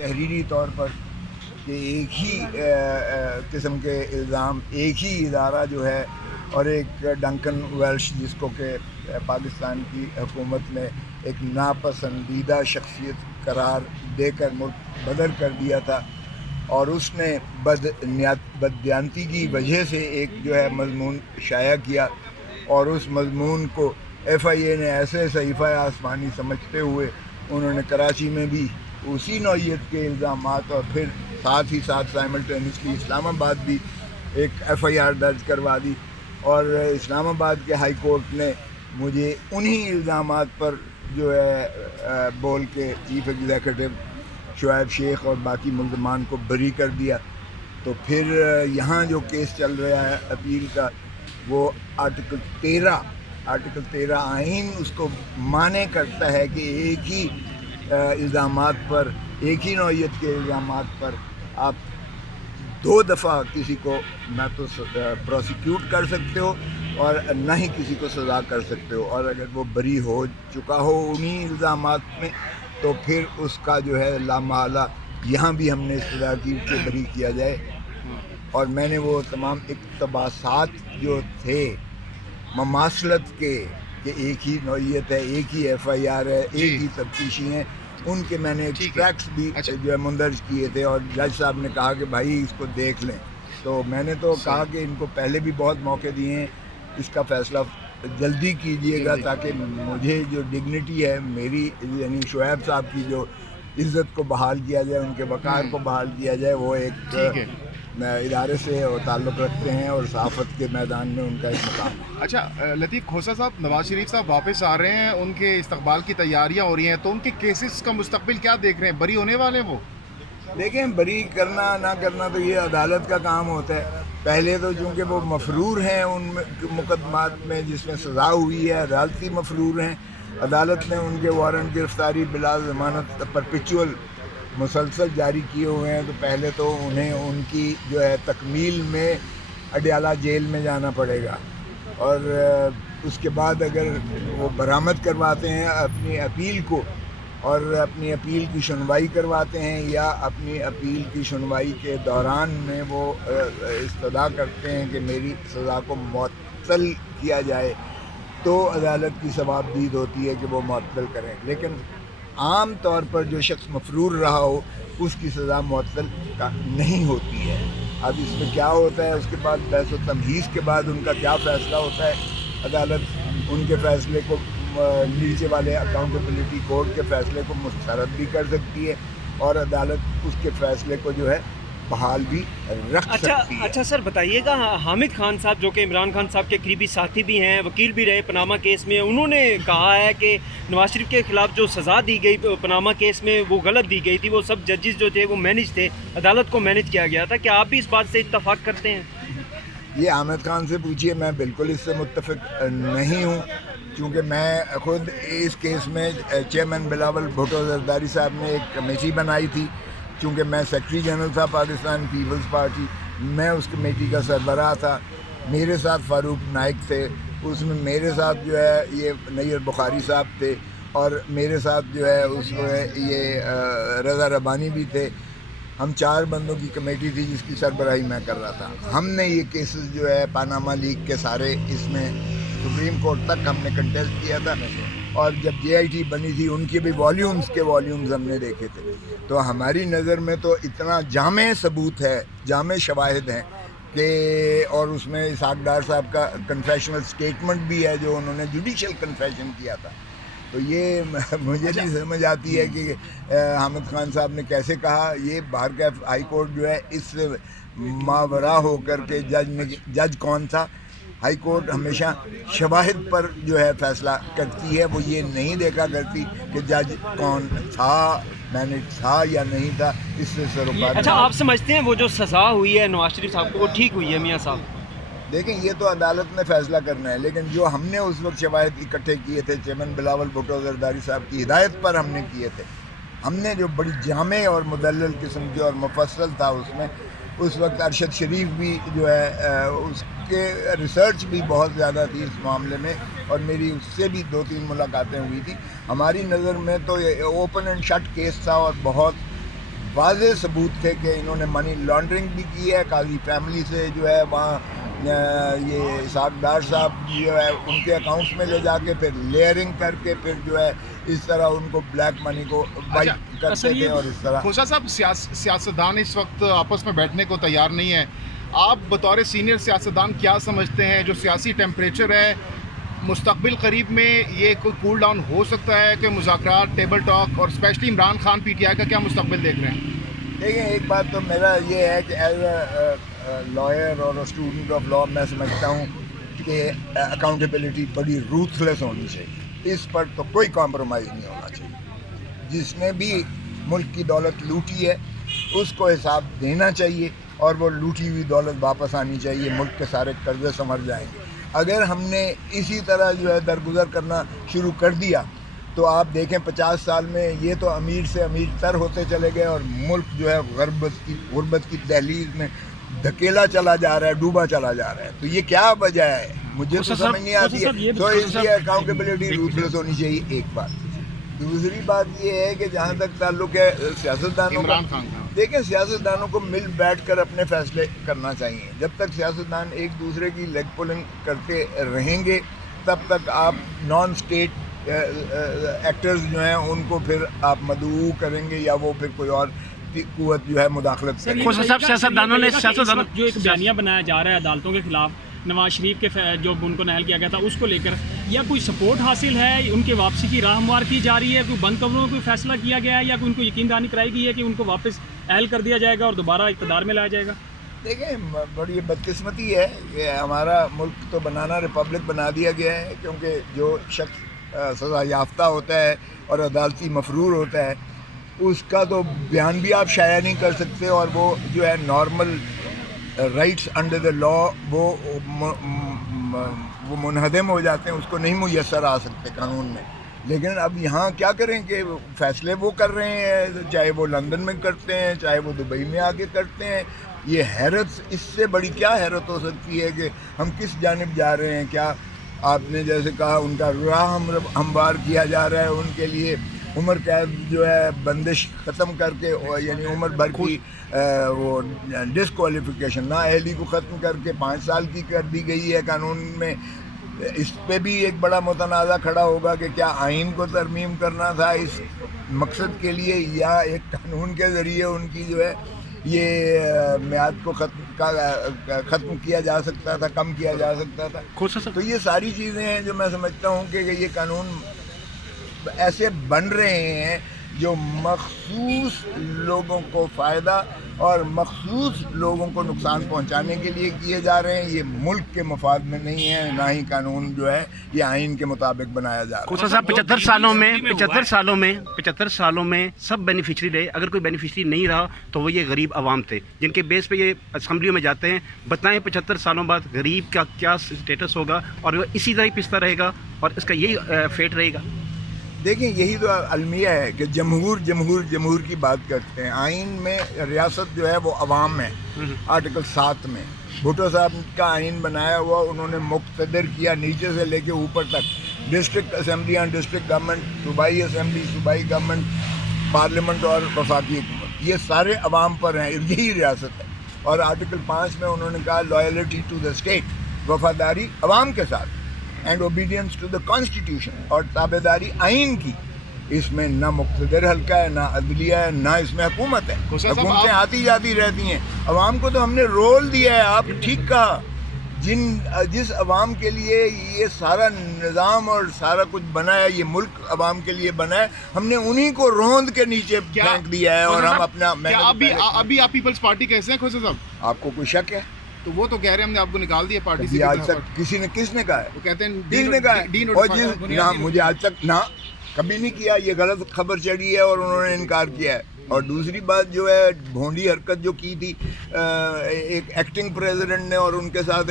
تحریری طور پر کہ ایک ہی قسم کے الزام، ایک ہی ادارہ جو ہے، اور ایک ڈنکن ویلش جس کو کہ پاکستان کی حکومت نے ایک ناپسندیدہ شخصیت قرار دے کر ملک بدر کر دیا تھا، اور اس نے بددیانتی کی وجہ سے ایک جو ہے مضمون شائع کیا، اور اس مضمون کو ایف آئی اے نے ایسے صحیفہ آسمانی سمجھتے ہوئے انہوں نے کراچی میں بھی اسی نوعیت کے الزامات، اور پھر ساتھ ہی ساتھ سائملٹینیسلی اسلام آباد بھی ایک ایف آئی آر درج کروا دی، اور اسلام آباد کے ہائی کورٹ نے مجھے انہی الزامات پر جو ہے بول کے چیف ایگزیکٹو شعیب شیخ اور باقی ملزمان کو بری کر دیا۔ تو پھر یہاں جو کیس چل رہا ہے اپیل کا، وہ آرٹیکل 13 آئین اس کو مانے کرتا ہے کہ ایک ہی الزامات پر، ایک ہی نوعیت کے الزامات پر آپ 2 دفعہ کسی کو نہ تو پروسیکیوٹ کر سکتے ہو اور نہ ہی کسی کو سزا کر سکتے ہو، اور اگر وہ بری ہو چکا ہو انہی الزامات میں تو پھر اس کا جو ہے لامحالہ یہاں بھی ہم نے استدعا کی کہ بری کیا جائے۔ اور میں نے وہ تمام اقتباسات جو تھے مماثلت کے کہ ایک ہی نوعیت ہے، ایک ہی ایف آئی آر ہے، ایک ہی تفتیشی ہیں، ان کے میں نے ایکسٹریکٹس بھی جو ہے مندرج کیے تھے، اور جج صاحب نے کہا کہ بھائی اس کو دیکھ لیں۔ تو میں نے تو کہا کہ ان کو پہلے بھی بہت موقع دیے ہیں، اس کا فیصلہ جلدی کیجئے گا تاکہ مجھے جو ڈگنیٹی ہے میری، یعنی شعیب صاحب کی جو عزت کو بحال کیا جائے، ان کے وقار کو بحال کیا جائے۔ وہ ایک ادارے سے وہ تعلق رکھتے ہیں اور صحافت کے میدان میں ان کا ایک مقام ہے۔ اچھا لطیف کھوسہ صاحب، نواز شریف صاحب واپس آ رہے ہیں، ان کے استقبال کی تیاریاں ہو رہی ہیں، تو ان کے کیسز کا مستقبل کیا دیکھ رہے ہیں؟ بری ہونے والے ہیں وہ؟ دیکھیں، بری کرنا نہ کرنا تو یہ عدالت کا کام ہوتا ہے۔ پہلے تو چونکہ وہ مفرور ہیں ان مقدمات میں جس میں سزا ہوئی ہے، عدالتی مفرور ہیں، عدالت نے ان کے وارنٹ گرفتاری بلا ضمانت پرپیچول مسلسل جاری کیے ہوئے ہیں، تو پہلے تو انہیں ان کی جو ہے تکمیل میں اڈیالہ جیل میں جانا پڑے گا، اور اس کے بعد اگر وہ برآمد کرواتے ہیں اپنی اپیل کو اور اپنی اپیل کی سنوائی کرواتے ہیں، یا اپنی اپیل کی سنوائی کے دوران میں وہ استدعا کرتے ہیں کہ میری سزا کو معطل کیا جائے، تو عدالت کی ثوابدید ہوتی ہے کہ وہ معطل کریں۔ لیکن عام طور پر جو شخص مفرور رہا ہو اس کی سزا معطل نہیں ہوتی ہے۔ اب اس میں کیا ہوتا ہے، اس کے بعد بحث و تمہیز کے بعد ان کا کیا فیصلہ ہوتا ہے، عدالت ان کے فیصلے کو نیچے والے اکاؤنٹیبلٹی کورٹ کے فیصلے کو مسترد بھی کر سکتی ہے، اور عدالت اس کے فیصلے کو جو ہے بحال بھی رکھ سکتی ہے۔ اچھا سر، بتائیے گا، حامد خان صاحب جو کہ عمران خان صاحب کے قریبی ساتھی بھی ہیں، وکیل بھی رہے پاناما کیس میں، انہوں نے کہا ہے کہ نواز شریف کے خلاف جو سزا دی گئی پاناما کیس میں وہ غلط دی گئی تھی، وہ سب ججز جو تھے وہ مینج تھے، عدالت کو مینج کیا گیا تھا۔ کیا آپ بھی اس بات سے اتفاق کرتے ہیں؟ یہ حامد خان سے پوچھیے، میں بالکل اس سے متفق نہیں ہوں، کیونکہ میں خود اس کیس میں چیئرمین بلاول بھٹو زرداری صاحب نے ایک کمیٹی بنائی تھی، چونکہ میں سیکرٹری جنرل تھا پاکستان پیپلز پارٹی، میں اس کمیٹی کا سربراہ تھا، میرے ساتھ فاروق نائک تھے، اس میں میرے ساتھ جو ہے یہ نیر بخاری صاحب تھے، اور میرے ساتھ جو ہے اس میں یہ رضا ربانی بھی تھے۔ ہم 4 بندوں کی کمیٹی تھی جس کی سربراہی میں کر رہا تھا۔ ہم نے یہ کیسز جو ہے پاناما لیک کے سارے اس میں سپریم کورٹ تک ہم نے کنٹیسٹ کیا تھا، اور جب جے آئی ٹی بنی تھی ان کے بھی والیومز ہم نے دیکھے تھے۔ تو ہماری نظر میں تو اتنا جامع ثبوت ہے، جامع شواہد ہیں کہ، اور اس میں اسحاق ڈار صاحب کا کنفیشنل سٹیٹمنٹ بھی ہے جو انہوں نے جوڈیشل کنفیشن کیا تھا۔ تو یہ مجھے نہیں سمجھ آتی ہے کہ حامد خان صاحب نے کیسے کہا۔ یہ باہر کا ہائی کورٹ جو ہے اس سے ماورا ہو کر کے جج کون تھا، ہائی کورٹ ہمیشہ شواہد پر جو ہے فیصلہ کرتی ہے، وہ یہ نہیں دیکھا کرتی کہ جج کون تھا، مینج تھا یا نہیں تھا، اس سے سروکار۔ اچھا، آپ سمجھتے ہیں وہ جو سزا ہوئی ہے نواز شریف صاحب کو وہ ٹھیک ہوئی ہے میاں صاحب؟ دیکھیں، یہ تو عدالت نے فیصلہ کرنا ہے، لیکن جو ہم نے اس وقت شواہد اکٹھے کیے تھے چیئرمین بلاول بھٹو زرداری صاحب کی ہدایت پر ہم نے کیے تھے، ہم نے جو بڑی جامع اور مدلل قسم کے اور مفصل تھا اس میں، اس وقت ارشد شریف بھی جو ہے اس کے ریسرچ بھی بہت زیادہ تھی اس معاملے میں، اور میری اس سے بھی 2-3 ملاقاتیں ہوئی تھی۔ ہماری نظر میں تو یہ اوپن اینڈ شٹ کیس تھا، اور بہت واضح ثبوت تھے کہ انہوں نے منی لانڈرنگ بھی کی ہے. قاضی فیملی سے جو ہے وہاں یہ اسحاق ڈار صاحب جو ہے ان کے اکاؤنٹس میں لے جا کے پھر لیئرنگ کر کے پھر جو ہے اس طرح ان کو بلیک منی کو بائٹ کرتے تھے. اور اس طرح کھوسا صاحب سیاستدان اس وقت آپس میں بیٹھنے کو تیار نہیں ہے. آپ بطور سینئر سیاستدان کیا سمجھتے ہیں جو سیاسی ٹیمپریچر ہے مستقبل قریب میں یہ کوئی کول ڈاؤن ہو سکتا ہے کہ مذاکرات ٹیبل ٹاک اور specially Imran Khan P T I کا کیا مستقبل دیکھ رہے ہیں؟ دیکھیں ایک بات تو میرا یہ ہے کہ ایز اے لائر اور اسٹوڈنٹ آف لا میں سمجھتا ہوں کہ اکاؤنٹیبلٹی بڑی روتھلیس ہونی چاہیے. اس پر تو کوئی کمپرومائز نہیں ہونا چاہیے. جس نے بھی ملک کی دولت لوٹی ہے اس کو حساب دینا چاہیے اور وہ لوٹی ہوئی دولت واپس آنی چاہیے. ملک کے سارے قرضے سنور جائیں گے. اگر ہم نے اسی طرح جو ہے درگزر کرنا شروع کر دیا تو آپ دیکھیں 50 سال میں یہ تو امیر سے امیر تر ہوتے چلے گئے اور ملک جو ہے غربت کی دہلیز میں دھکیلا چلا جا رہا ہے, ڈوبا چلا جا رہا ہے. تو یہ کیا وجہ ہے مجھے تو سمجھ نہیں آتی ہے. تو اس لیے اکاؤنٹیبلٹی روتھلیس ہونی چاہیے ایک بات. دوسری بات یہ ہے کہ جہاں تک تعلق ہے سیاستدانوں کا, دیکھیں سیاستدانوں کو مل بیٹھ کر اپنے فیصلے کرنا چاہیے. جب تک سیاستدان ایک دوسرے کی لیگ پولنگ کرتے رہیں گے تب تک آپ نان اسٹیٹ ایکٹرز جو ہیں ان کو پھر آپ مدعو کریں گے یا وہ پھر کوئی اور قوت جو ہے مداخلت کرے. سیاستدانوں نے جو ایک بیانیہ بنایا جا رہا ہے عدالتوں کے خلاف نواز شریف کے جو ان کو نااہل کیا گیا تھا اس کو لے کر, یا کوئی سپورٹ حاصل ہے, ان کے واپسی کی راہ ہموار کی جا رہی ہے, کوئی بند کمروں میں کوئی فیصلہ کیا گیا ہے یا کوئی ان کو یقین دہانی کرائی گئی ہے کہ ان کو واپس اہل کر دیا جائے گا اور دوبارہ اقتدار میں لایا جائے گا؟ دیکھیں بڑی بدقسمتی ہے کہ ہمارا ملک تو بنانا ریپبلک بنا دیا گیا ہے کیونکہ جو شخص سزا یافتہ ہوتا ہے اور عدالتی مفرور ہوتا ہے اس کا تو بیان بھی آپ شائع نہیں کر سکتے اور وہ جو ہے نارمل رائٹس انڈر دا لا وہ منہدم ہو جاتے ہیں, اس کو نہیں میسر آ سکتے قانون میں. لیکن اب یہاں کیا کریں کہ فیصلے وہ کر رہے ہیں, چاہے وہ لندن میں کرتے ہیں چاہے وہ دبئی میں آ کے کرتے ہیں. یہ حیرت, اس سے بڑی کیا حیرت ہو سکتی ہے کہ ہم کس جانب جا رہے ہیں. کیا آپ نے جیسے کہا ان کا راہ ہموار کیا جا رہا ہے, ان کے لیے عمر قید جو ہے بندش ختم کر کے یعنی عمر بھر کی وہ ڈسکوالیفیکیشن نااہلی کو ختم کر کے 5 سال کی کر دی گئی ہے قانون میں. اس پہ بھی ایک بڑا متنازع کھڑا ہوگا کہ کیا آئین کو ترمیم کرنا تھا اس مقصد کے لیے یا ایک قانون کے ذریعے ان کی جو ہے یہ میعاد کو ختم کیا جا سکتا تھا, کم کیا جا سکتا تھا. تو یہ ساری چیزیں ہیں جو میں سمجھتا ہوں کہ یہ قانون ایسے بن رہے ہیں جو مخصوص لوگوں کو فائدہ اور مخصوص لوگوں کو نقصان پہنچانے کے لیے کیے جا رہے ہیں. یہ ملک کے مفاد میں نہیں ہے, نہ ہی قانون جو ہے یہ آئین کے مطابق بنایا جا رہا ہے. صاحب 75 سالوں میں سب بینیفیشری رہے. اگر کوئی بینیفیشری نہیں رہا تو وہ یہ غریب عوام تھے جن کے بیس پہ یہ اسمبلیوں میں جاتے ہیں. بتائیں 75 سالوں بعد غریب کا کیا اسٹیٹس ہوگا اور وہ اسی طرح پستا رہے گا اور اس کا یہی فیٹ رہے گا. دیکھیں یہی تو المیہ ہے کہ جمہور کی بات کرتے ہیں. آئین میں ریاست جو ہے وہ عوام ہے. آرٹیکل 7 میں بھٹو صاحب کا آئین بنایا ہوا, انہوں نے مقتدر کیا نیچے سے لے کے اوپر تک. ڈسٹرکٹ اسمبلیاں, ڈسٹرکٹ گورنمنٹ, صوبائی اسمبلی, صوبائی گورنمنٹ, پارلیمنٹ اور وفاقی حکومت, یہ سارے عوام پر ہیں, یہی ریاست ہے. اور آرٹیکل 5 میں انہوں نے کہا لائلٹی ٹو دا اسٹیٹ, وفاداری عوام کے ساتھ, and obedience to the constitution, اور تابعداری آئین کی. اس میں نہ مقتدر حلقہ ہے, نہ عدلیہ ہے, نہ اس میں حکومت ہے. حکومتیں آتی جاتی رہتی ہیں. عوام کو تو ہم نے رول دیا ہے. آپ ٹھیک کہا, جس عوام کے لیے یہ سارا نظام اور سارا کچھ بنا ہے, یہ ملک عوام کے لیے بنا ہے, ہم نے انہی کو روند کے نیچے پھینک دیا ہے. اور ہم اپنا ابھی آپ پیپلز پارٹی کیسے ہیں کھوسا صاحب؟ آپ کو کوئی شک ہے؟ تو وہ تو کہہ رہے ہیں ہم نے آپ کو نکال دیا پارٹی سے. آج تک کس نے کہا ہے؟ وہ کہتے ہیں کس نے کہا ہے؟ مجھے آج تک نہ کبھی نہیں کیا. یہ غلط خبر چڑھی ہے اور انہوں نے انکار کیا ہے. اور دوسری بات جو ہے بھونڈی حرکت جو کی تھی ایک ایکٹنگ پریزیڈنٹ نے اور ان کے ساتھ